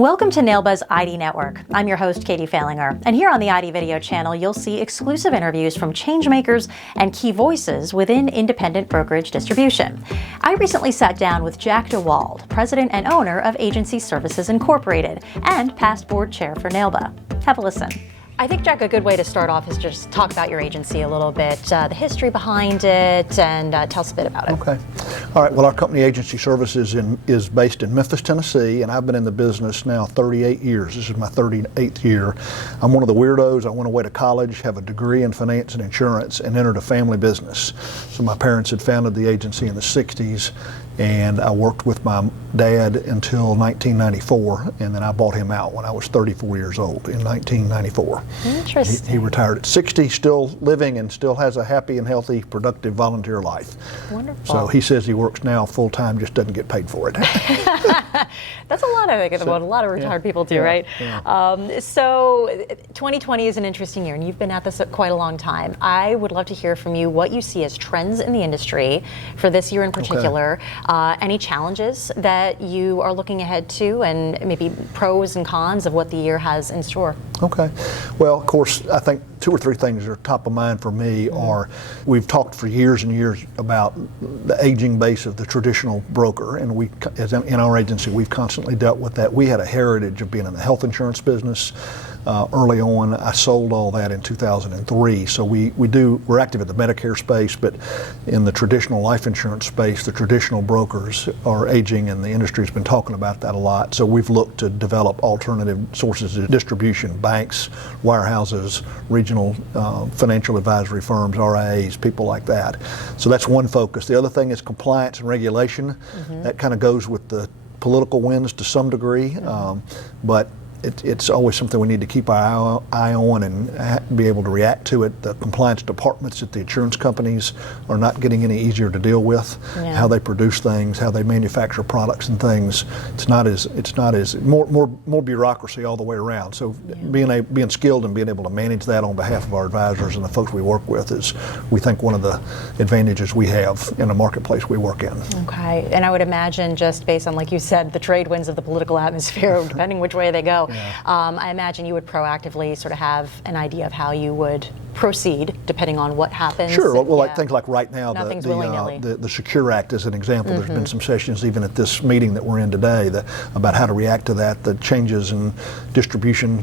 Welcome to NAILBA's ID Network. I'm your host, Katie Falinger, and here on the ID Video channel, you'll see exclusive interviews from changemakers and key voices within independent brokerage distribution. I recently sat down with Jack DeWald, president and owner of Agency Services Incorporated and past board chair for NAILBA. Have a listen. I think, Jack, a good way to start off is just talk about your agency a little bit, the history behind it, and tell us a bit about it. Okay. All right. Well, our company, Agency Services, is based in Memphis, Tennessee, and I've been in the business now 38 years. This is my 38th year. I'm one of the weirdos. I went away to college, have a degree in finance and insurance, and entered a family business. So my parents had founded the agency in the 60s, and I worked with my dad until 1994, and then I bought him out when I was 34 years old in 1994. Interesting. He retired at 60, still living and still has a happy and healthy, productive volunteer life. Wonderful. So he says he works now full-time, just doesn't get paid for it. That's a lot, I think, what a lot of retired people do, right? Yeah. So 2020 is an interesting year, and you've been at this quite a long time. I would love to hear from you what you see as trends in the industry for this year in particular. Okay. Any challenges that you are looking ahead to, and maybe pros and cons of what the year has in store? Okay. Well, of course, I think two or three things that are top of mind for me are, we've talked for years and years about the aging base of the traditional broker, and we, as in our agency, we've constantly dealt with that. We had a heritage of being in the health insurance business. Early on, I sold all that in 2003. So we're active in the Medicare space, but in the traditional life insurance space, the traditional brokers are aging, and the industry's been talking about that a lot. So we've looked to develop alternative sources of distribution: banks, wirehouses, regional financial advisory firms, RIAs, people like that. So that's one focus. The other thing is compliance and regulation. That kind of goes with the political winds to some degree, but it's always something we need to keep our eye on and be able to react to it. The compliance departments at the insurance companies are not getting any easier to deal with. Yeah. How they produce things, how they manufacture products and things. It's not as more bureaucracy all the way around. So being skilled and being able to manage that on behalf of our advisors and the folks we work with is, we think, one of the advantages we have in the marketplace we work in. Okay, and I would imagine, just based on, like you said, the trade winds of the political atmosphere, depending which way they go. Yeah. I imagine you would proactively sort of have an idea of how you would proceed depending on what happens. Sure. Well, like things like right now, the Secure Act is an example. There's been some sessions even at this meeting that we're in today about how to react to that, the changes in distribution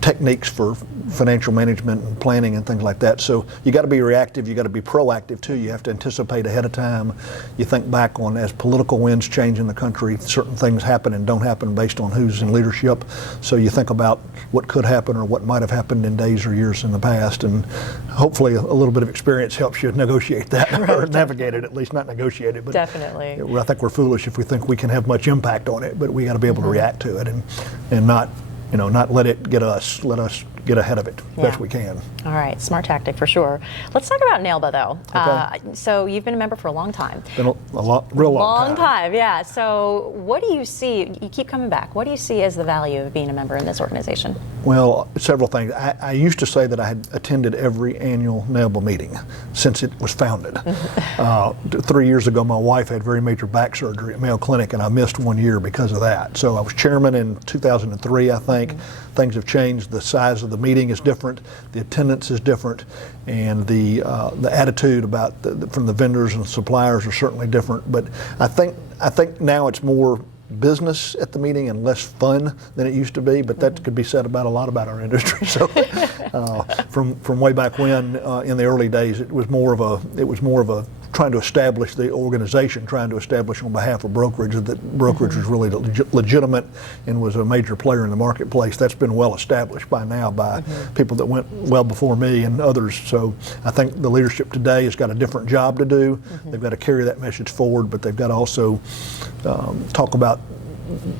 techniques for financial management and planning and things like that. So you got to be reactive, you got to be proactive too. You have to anticipate ahead of time. You think back on, as political winds change in the country, certain things happen and don't happen based on who's in leadership. So you think about what could happen or what might have happened in days or years in the past, and hopefully a little bit of experience helps you negotiate that, or navigate it, at least not negotiate it. But definitely. I think we're foolish if we think we can have much impact on it, but we got to be able to react to it and not let it get us. Let us get ahead of it best we can. All right, smart tactic for sure. Let's talk about NAILBA though. Okay. So you've been a member for a long time. Been a real long time. Yeah. So what do you see? You keep coming back. What do you see as the value of being a member in this organization? Well, several things. I used to say that I had attended every annual NAILBA meeting since it was founded. 3 years ago, my wife had very major back surgery at Mayo Clinic, and I missed 1 year because of that. So I was chairman in 2003, I think. Things have changed. The size of the meeting is different. The attendance is different, and the attitude from the vendors and suppliers are certainly different. But I think now it's more business at the meeting and less fun than it used to be. But that could be said about a lot about our industry. So from way back when, in the early days, it was more of a trying to establish the organization, trying to establish on behalf of brokerage that brokerage was really legitimate and was a major player in the marketplace. That's been well established by now by people that went well before me and others. So I think the leadership today has got a different job to do. They've got to carry that message forward, but they've got to also talk about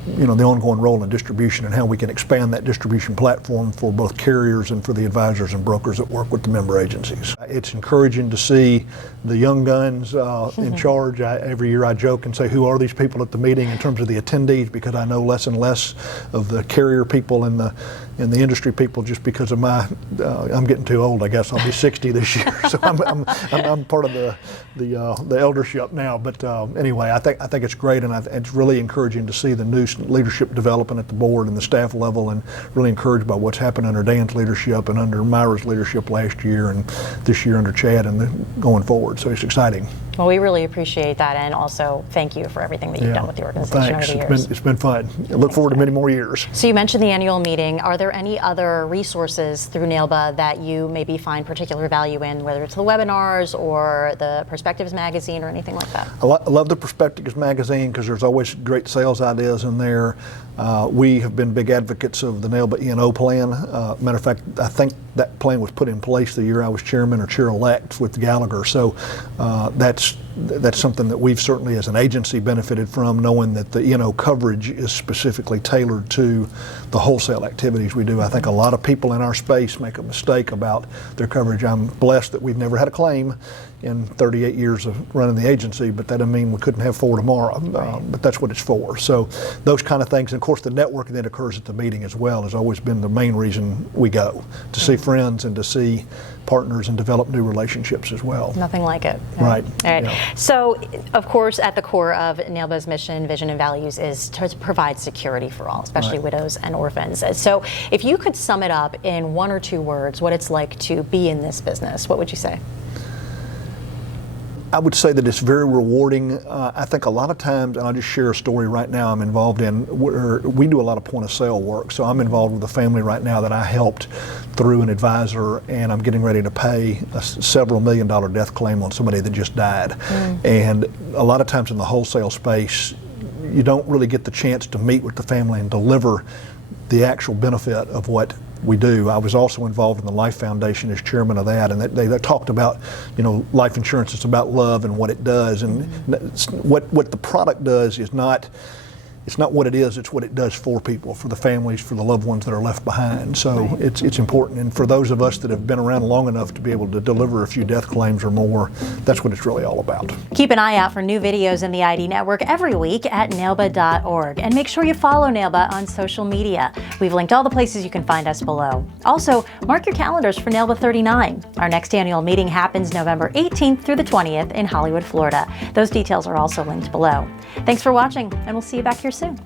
the ongoing role in distribution and how we can expand that distribution platform for both carriers and for the advisors and brokers that work with the member agencies. It's encouraging to see the young guns in charge. Every year I joke and say, who are these people at the meeting in terms of the attendees, because I know less and less of the carrier people and the industry people, just because of I'm getting too old, I guess. I'll be 60 this year, so I'm part of the eldership now. But anyway, I think it's great, and it's really encouraging to see see the new leadership developing at the board and the staff level, and really encouraged by what's happened under Dan's leadership and under Myra's leadership last year and this year under Chad and going forward. So it's exciting. Well, we really appreciate that, and also thank you for everything that you've done with the organization over the years. It's been fun. I look forward to many more years. So you mentioned the annual meeting. Are there any other resources through NAILBA that you maybe find particular value in, whether it's the webinars or the Perspectives magazine or anything like that? I love the Perspectives magazine because there's always great sales ideas in there. We have been big advocates of the NAILBA E&O plan. Matter of fact, I think that plan was put in place the year I was chairman or chair-elect with Gallagher. So that's something that we've certainly as an agency benefited from, knowing that the E&O coverage is specifically tailored to the wholesale activities we do. I think a lot of people in our space make a mistake about their coverage. I'm blessed that we've never had a claim in 38 years of running the agency, but that doesn't mean we couldn't have 4 tomorrow. But that's what it's for. So those kind of things, and of course the networking that occurs at the meeting as well has always been the main reason we go, to see friends and to see partners and develop new relationships as well. Nothing like it. Right. All right. Yeah. So, of course, at the core of NAILBA's mission, vision, and values is to provide security for all, especially widows and orphans. So, if you could sum it up in 1 or 2 words, what it's like to be in this business, what would you say? I would say that it's very rewarding. I think a lot of times, and I'll just share a story right now I'm involved in, where we do a lot of point of sale work. So I'm involved with a family right now that I helped through an advisor, and I'm getting ready to pay a several $1 million death claim on somebody that just died. And a lot of times in the wholesale space, you don't really get the chance to meet with the family and deliver the actual benefit of what we do. I was also involved in the Life Foundation as chairman of that, and they talked about, life insurance is about love and what it does, and what the product does is not, it's not what it is, it's what it does for people, for the families, for the loved ones that are left behind. So it's important, and for those of us that have been around long enough to be able to deliver a few death claims or more, that's what it's really all about. Keep an eye out for new videos in the ID Network every week at nailba.org, and make sure you follow NAILBA on social media. We've linked all the places you can find us below. Also, mark your calendars for NAILBA 39. Our next annual meeting happens November 18th through the 20th in Hollywood, Florida. Those details are also linked below. Thanks for watching, and we'll see you back here soon.